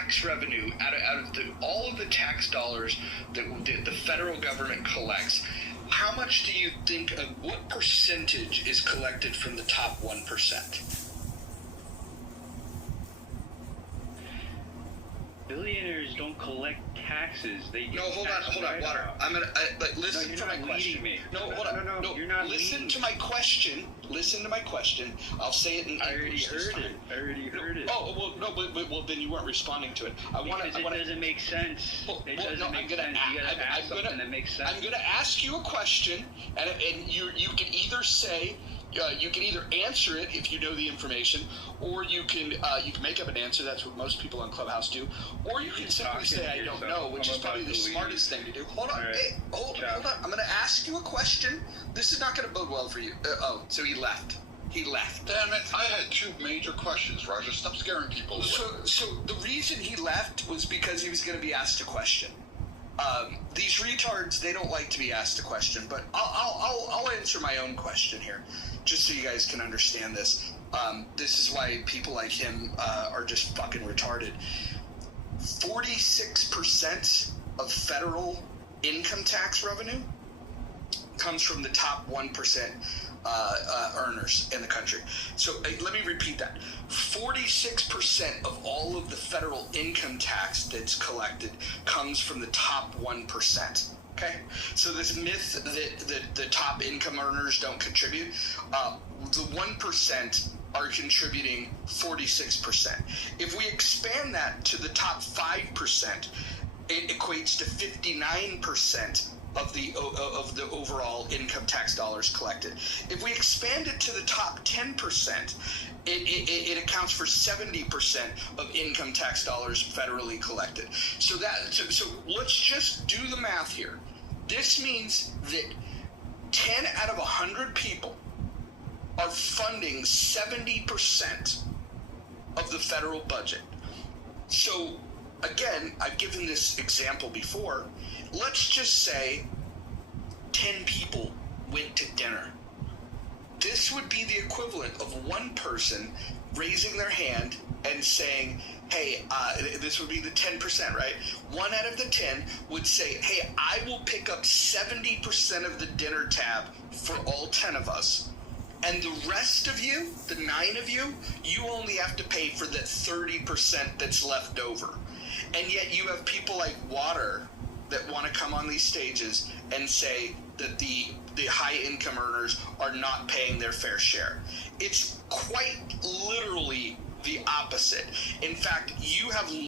tax revenue, out of all of the tax dollars that the federal government collects, how much do you think, what percentage is collected from the top 1%? Billionaires don't collect taxes. They get hold on, Water. But listen to my question. Hold on. No, you're not listen to my question. Listen to my question. I'll say it in English this time. I already heard it. Oh, well, no, well, then you weren't responding to it. It doesn't make sense. It doesn't make sense. You gotta ask something that makes sense. I'm gonna ask you a question, and you can either say, you can either answer it if you know the information, or you can make up an answer. That's what most people on Clubhouse do. Or you can simply say, I don't know, which is probably the smartest thing to do. Hold on. Hey, hold on. I'm going to ask you a question. This is not going to bode well for you. So he left. He left. Damn it. I had two major questions, Roger. Stop scaring people away. So the reason he left was because he was going to be asked a question. These retards, they don't like to be asked a question, but I'll answer my own question here, just so you guys can understand this. This is why people like him are just fucking retarded. 46% of federal income tax revenue comes from the top 1% earners in the country. So let me repeat that. 46% of all of the federal income tax that's collected comes from the top 1%. Okay? So this myth that the top income earners don't contribute, the 1% are contributing 46%. If we expand that to the top 5%, it equates to 59% of the overall income tax dollars collected. If we expand it to the top 10%, it accounts for 70% of income tax dollars federally collected. So let's just do the math here. This means that 10 out of 100 people are funding 70% of the federal budget. So again, I've given this example before. Let's just say 10 people went to dinner. This would be the equivalent of one person raising their hand and saying, hey, this would be the 10%, right? 1 out of the 10 would say, hey, I will pick up 70% of the dinner tab for all 10 of us. And the rest of you, the 9 of you, you only have to pay for the 30% that's left over. And yet you have people like Water that want to come on these stages and say that the high income earners are not paying their fair share. It's quite literally the opposite. In fact, you have